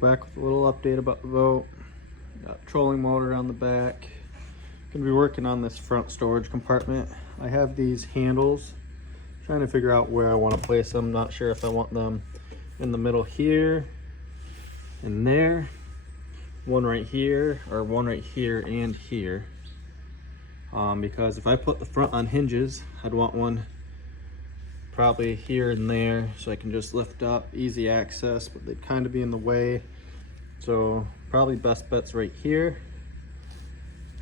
back with a little update about the boat. Got trolling motor on the back. Gonna be working on this front storage compartment. I have these handles. Trying to figure out where I want to place them. Not sure if I want them in the middle here and there, one right here, or one right here and here. Because if I put the front on hinges, I'd want one probably here and there so I can just lift up, easy access, but they'd kind of be in the way. So probably best bet's right here.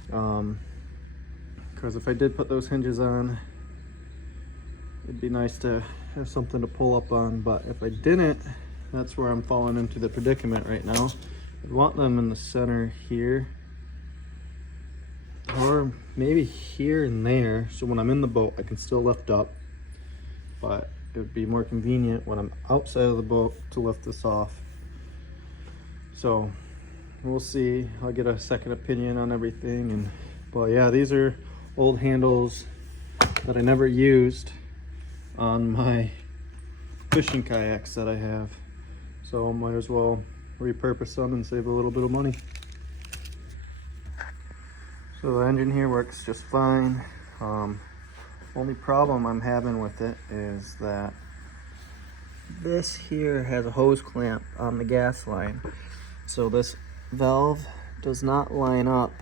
Because if I did put those hinges on, it'd be nice to have something to pull up on, but if I didn't, that's where I'm falling into the predicament right now. I'd want them in the center here, or maybe here and there, so when I'm in the boat I can still lift up, but it would be more convenient when I'm outside of the boat to lift this off. So we'll see. I'll get a second opinion on everything. But yeah, these are old handles that I never used on my fishing kayaks that I have, so might as well repurpose them and save a little bit of money. So the engine here works just fine. Only problem I'm having with it is that this here has a hose clamp on the gas line, so this valve does not line up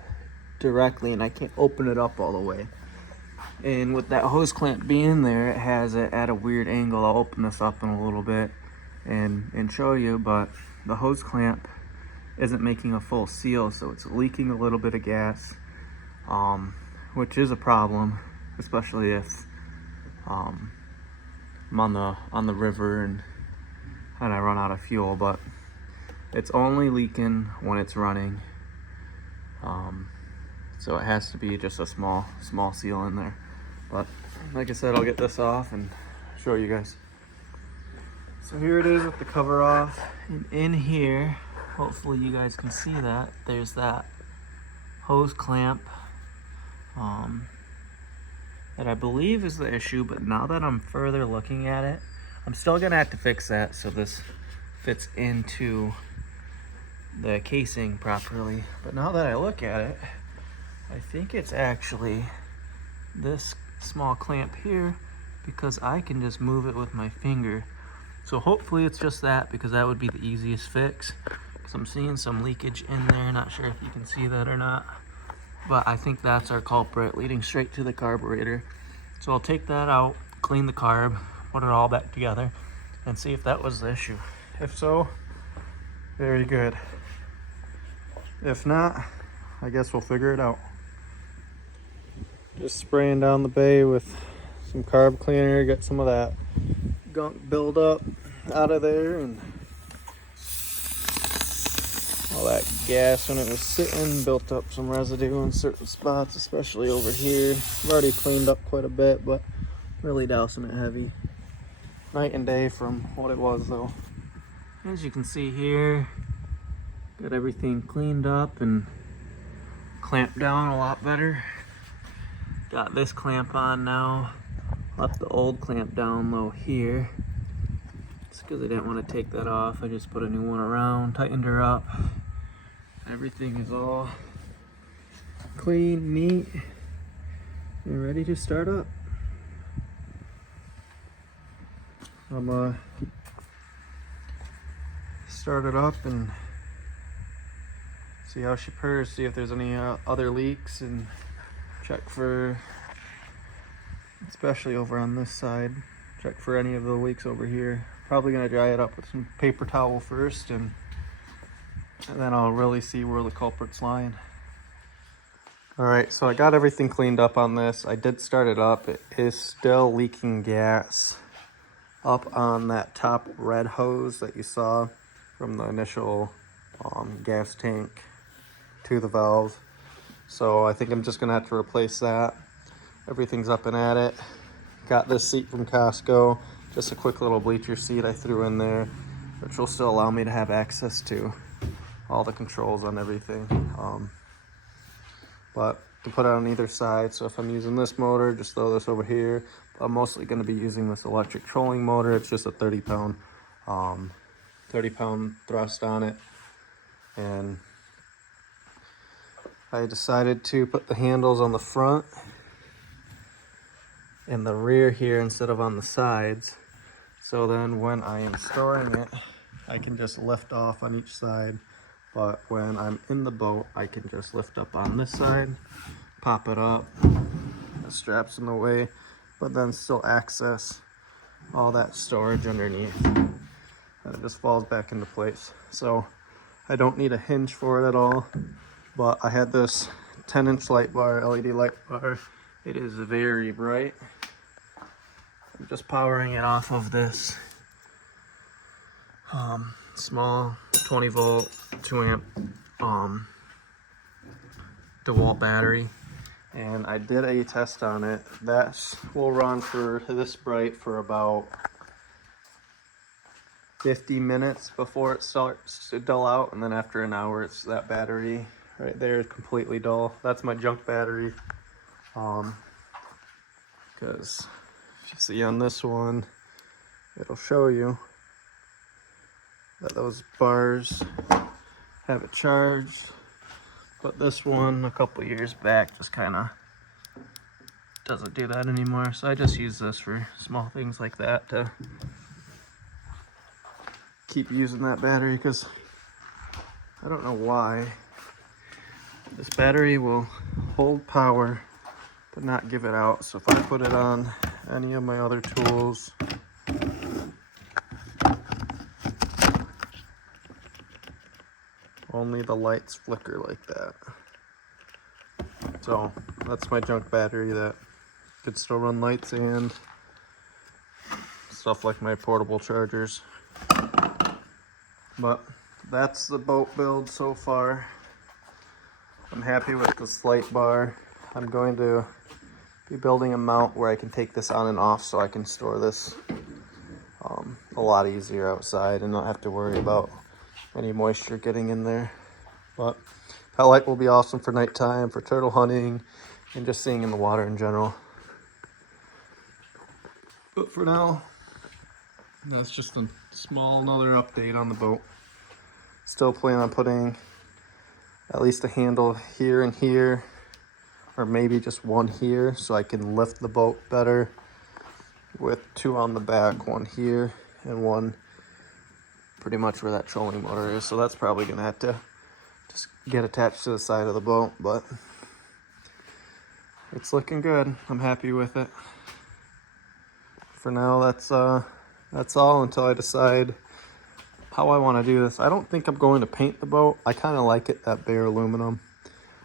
directly and I can't open it up all the way. And with that hose clamp being there, it has it at a weird angle. I'll open this up in a little bit and show you, but the hose clamp isn't making a full seal, so it's leaking a little bit of gas, which is a problem, especially if I'm on the river and I run out of fuel. But it's only leaking when it's running, so it has to be just a small seal in there. But like I said, I'll get this off and show you guys. So here it is with the cover off, and in here, hopefully you guys can see that there's that hose clamp that I believe is the issue, but now that I'm further looking at it, I'm still gonna have to fix that so this fits into the casing properly. But now that I look at it, I think it's actually this small clamp here, because I can just move it with my finger. So hopefully it's just that, because that would be the easiest fix, because I'm seeing some leakage in there. Not sure if you can see that or not, but I think that's our culprit leading straight to the carburetor. So I'll take that out, clean the carb, put it all back together, and see if that was the issue. If so, very good. If not, I guess we'll figure it out. Just spraying down the bay with some carb cleaner, get some of that gunk build up out of there, and all that gas when it was sitting built up some residue in certain spots, especially over here. I've already cleaned up quite a bit, but really dousing it heavy. Night and day from what it was though. As you can see here, got everything cleaned up and clamped down a lot better. Got this clamp on now. Left the old clamp down low here. It's because I didn't want to take that off. I just put a new one around, tightened her up. Everything is all clean, neat, and ready to start up. I'm start it up and see how she purrs, see if there's any other leaks, and check for, especially over on this side, check for any of the leaks over here. Probably gonna dry it up with some paper towel first, and then I'll really see where the culprit's lying. All right, so I got everything cleaned up on this. I did start it up. It is still leaking gas up on that top red hose that you saw from the initial gas tank to the valve. So I think I'm just gonna have to replace that. Everything's up and at it. Got this seat from Costco, just a quick little bleacher seat I threw in there, which will still allow me to have access to all the controls on everything. But to put it on either side, so if I'm using this motor, just throw this over here. I'm mostly gonna be using this electric trolling motor. It's just a 30 pound thrust on it. and I decided to put the handles on the front and the rear here instead of on the sides. So then when I am storing it, I can just lift off on each side. But when I'm in the boat, I can just lift up on this side, pop it up, the strap's in the way, but then still access all that storage underneath. And it just falls back into place. So I don't need a hinge for it at all, but I had this 10-inch light bar, LED light bar. It is very bright. I'm just powering it off of this small 20 volt 2 amp DeWalt battery, and I did a test on it. That will run for this bright for about 50 minutes before it starts to dull out, and then after an hour it's that battery right there is completely dull. That's my junk battery, because if you see on this one, it'll show you that those bars have it charged, but this one a couple years back just kind of doesn't do that anymore. So I just use this for small things like that to keep using that battery, because I don't know why this battery will hold power but not give it out. So if I put it on any of my other tools, only the lights flicker like that. So that's my junk battery that could still run lights and stuff like my portable chargers. But that's the boat build so far. I'm happy with this light bar. I'm going to be building a mount where I can take this on and off, so I can store this a lot easier outside and not have to worry about any moisture getting in there. But that light will be awesome for nighttime, for turtle hunting, and just seeing in the water in general. But for now, that's just a small another update on the boat. Still plan on putting at least a handle here and here, or maybe just one here, so I can lift the boat better, with 2 on the back, 1 here and 1 pretty much where that trolling motor is. So that's probably gonna have to just get attached to the side of the boat, but it's looking good. I'm happy with it. For now, that's all until I decide how I want to do this. I don't think I'm going to paint the boat. I kind of like it that bare aluminum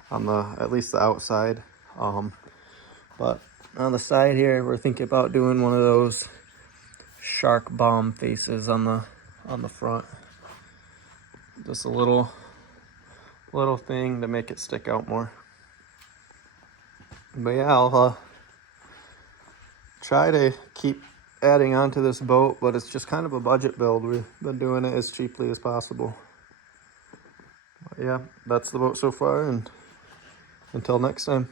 on at least the outside. But on the side here, we're thinking about doing one of those shark bomb faces on the front. Just a little thing to make it stick out more. But yeah, I'll try to keep adding on to this boat, but it's just kind of a budget build. We've been doing it as cheaply as possible. But yeah, that's the boat so far, and until next time.